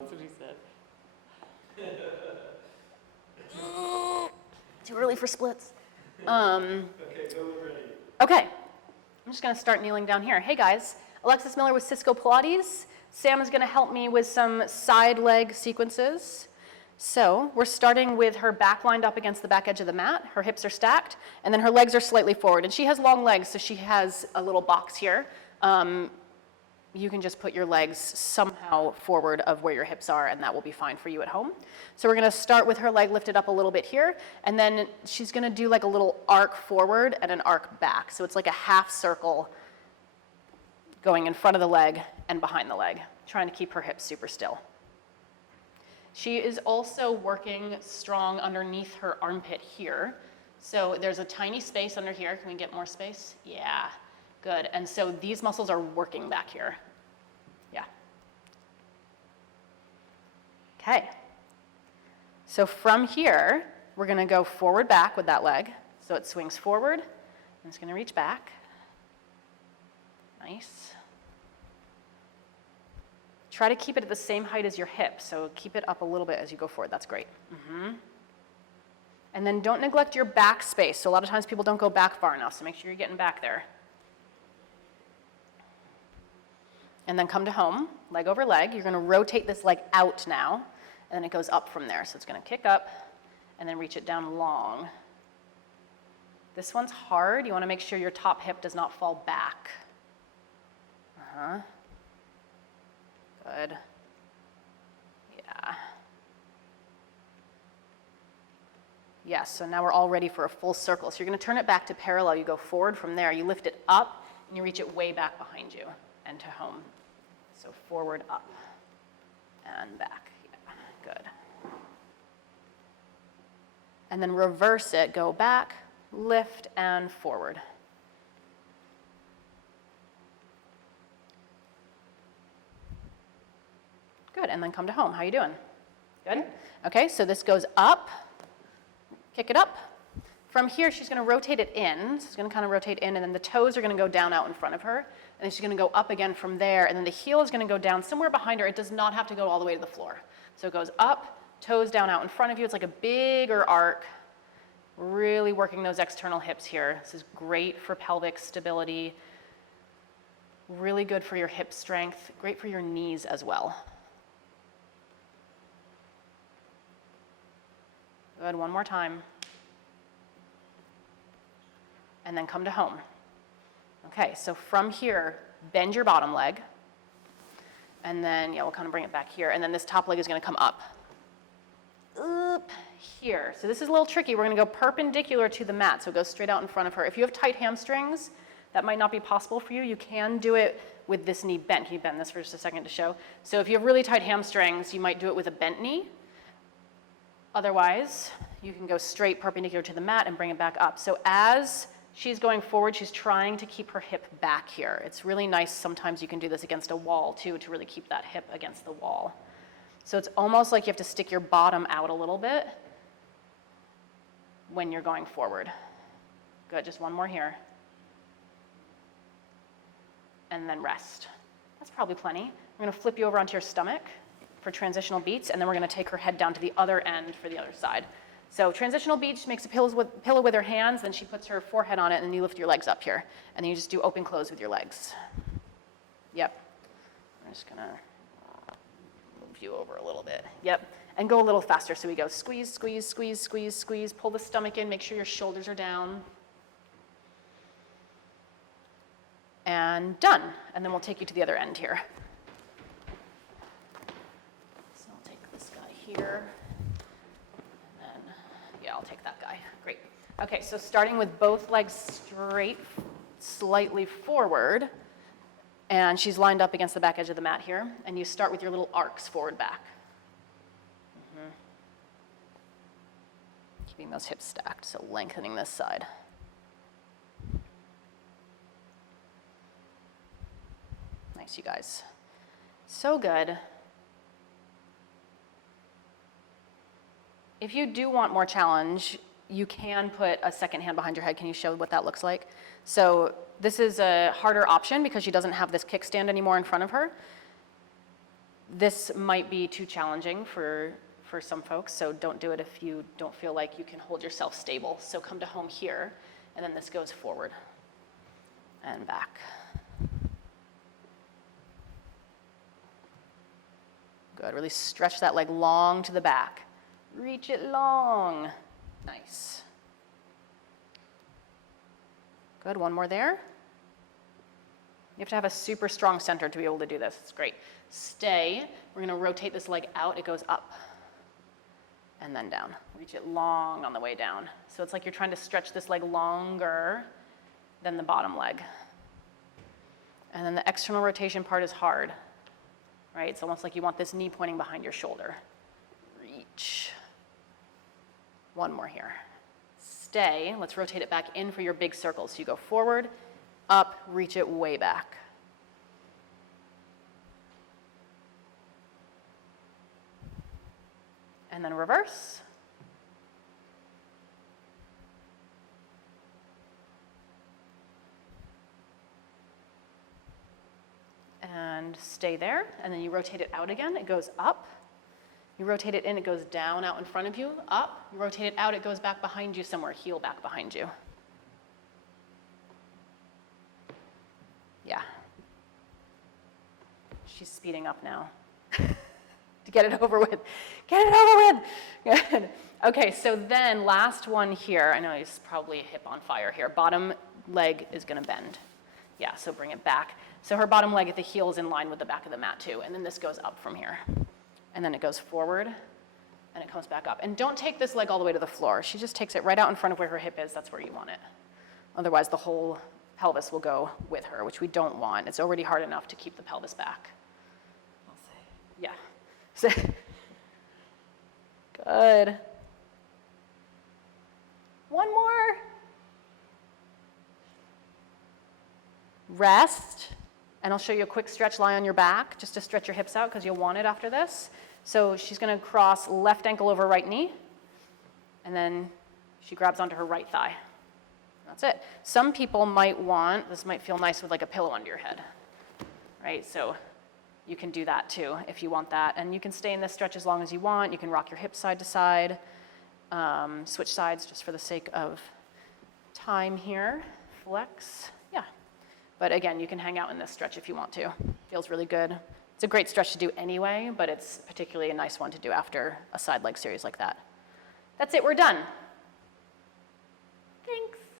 That's what he said. Too early for splits. Okay, go ready. Okay, I'm just going to start kneeling down here. Hey guys, Alexis Miller with Cisco Pilates. Sam is going to help me with some side leg sequences. So we're starting with her back lined up against the back edge of the mat. Her hips are stacked, and then her legs are slightly forward. And she has long legs, so she has a little box here. You can just put your legs somehow forward of where your hips are, and that will be fine for you at home. So we're going to start with her leg lifted up a little bit here, and then she's going to do like a little arc forward and an arc back. So it's like a half circle going in front of the leg and behind the leg, trying to keep her hips super still. She is also working strong underneath her armpit here. So there's a tiny space under here. Can we get more space? Yeah, good. And so these muscles are working back here. Yeah. Okay. So from here, we're going to go forward back with that leg. So it swings forward, and it's going to reach back. Nice. Try to keep it at the same height as your hip, so keep it up a little bit as you go forward. That's great. And then don't neglect your back space. So a lot of times people don't go back far enough, so make sure you're getting back there. And then come to home, leg over leg. You're going to rotate this leg out now, and then it goes up from there. So it's going to kick up and then reach it down long. This one's hard. You want to make sure your top hip does not fall back. Good. Yeah. Yes, so now we're all ready for a full circle. So you're going to turn it back to parallel. You go forward from there. You lift it up, and you reach it way back behind you and to home. So forward, up, and back. Yeah, good. And then reverse it. Go back, lift, and forward. Good, and then come to home. How you doing? Good? Okay, so this goes up, kick it up. From here, she's gonna rotate it in. So she's gonna kind of rotate in, and then the toes are gonna go down out in front of her, and then she's gonna go up again from there, and then the heel is gonna go down somewhere behind her. It does not have to go all the way to the floor. So it goes up, toes down out in front of you. It's like a bigger arc. Really working those external hips here. This is great for pelvic stability, really good for your hip strength, great for your knees as well. Good, one more time. And then come to home. Okay, so from here, bend your bottom leg. And then, yeah, we'll kind of bring it back here. And then this top leg is going to come up. Up here. So this is a little tricky. We're going to go perpendicular to the mat, so it goes straight out in front of her. If you have tight hamstrings, that might not be possible for you. You can do it with this knee bent. Can you bend this for just a second to show? So if you have really tight hamstrings, you might do it with a bent knee. Otherwise, you can go straight perpendicular to the mat and bring it back up. So as she's going forward, she's trying to keep her hip back here. It's really nice. Sometimes you can do this against a wall too, to really keep that hip against the wall. So it's almost like you have to stick your bottom out a little bit when you're going forward. Good, just one more here. And then rest. That's probably plenty. We're gonna flip you over onto your stomach for transitional beats, and then we're going to take her head down to the other end for the other side. So transitional beat, she makes a pillow with her hands, then she puts her forehead on it, and then you lift your legs up here. And then you just do open close with your legs. Yep. I'm just going to move you over a little bit. Yep. And go a little faster. So we go squeeze, squeeze, squeeze, squeeze, squeeze. Pull the stomach in. Make sure your shoulders are down. And done. And then we'll take you to the other end here. Here, and then, yeah, I'll take that guy. Great. Okay, so starting with both legs straight, slightly forward, and she's lined up against the back edge of the mat here, and you start with your little arcs forward back. Keeping those hips stacked, so lengthening this side. Nice, you guys. So good. If you do want more challenge, you can put a second hand behind your head. Can you show what that looks like? So this is a harder option because she doesn't have this kickstand anymore in front of her. This might be too challenging for some folks, so don't do it if you don't feel like you can hold yourself stable. So come to home here, and then this goes forward and back. Good, really stretch that leg long to the back. Reach it long. Nice. Good, one more there. You have to have a super strong center to be able to do this. It's great. Stay. We're going to rotate this leg out. It goes up and then down. Reach it long on the way down. So it's like you're trying to stretch this leg longer than the bottom leg. And then the external rotation part is hard, right? It's almost like you want this knee pointing behind your shoulder. Reach. One more here. Stay. Let's rotate it back in for your big circles. So you go forward, up, reach it way back. And then reverse. And stay there, and then you rotate it out again, it goes up. You rotate it in, it goes down out in front of you, up. You rotate it out, it goes back behind you somewhere, heel back behind you. Yeah. She's speeding up now. To get it over with. Get it over with. Good. Okay, so then last one here. I know it's probably a hip on fire here. Bottom leg is going to bend. Yeah, so bring it back. So her bottom leg at the heel is in line with the back of the mat too. And then this goes up from here. And then it goes forward and it comes back up. And don't take this leg all the way to the floor. She just takes it right out in front of where her hip is. That's where you want it. Otherwise, the whole pelvis will go with her, which we don't want. It's already hard enough to keep the pelvis back. I'll say. Yeah. So, good. One more. Rest. And I'll show you a quick stretch. Lie on your back just to stretch your hips out because you'll want it after this. So she's going to cross left ankle over right knee. And then she grabs onto her right thigh. That's it. Some people might want, this might feel nice with like a pillow under your head, right? So you can do that too if you want that. And you can stay in this stretch as long as you want. You can rock your hips side to side, switch sides just for the sake of time here. Flex, yeah. But again, you can hang out in this stretch if you want to. Feels really good. It's a great stretch to do anyway, but it's particularly a nice one to do after a side leg series like that. That's it, we're done.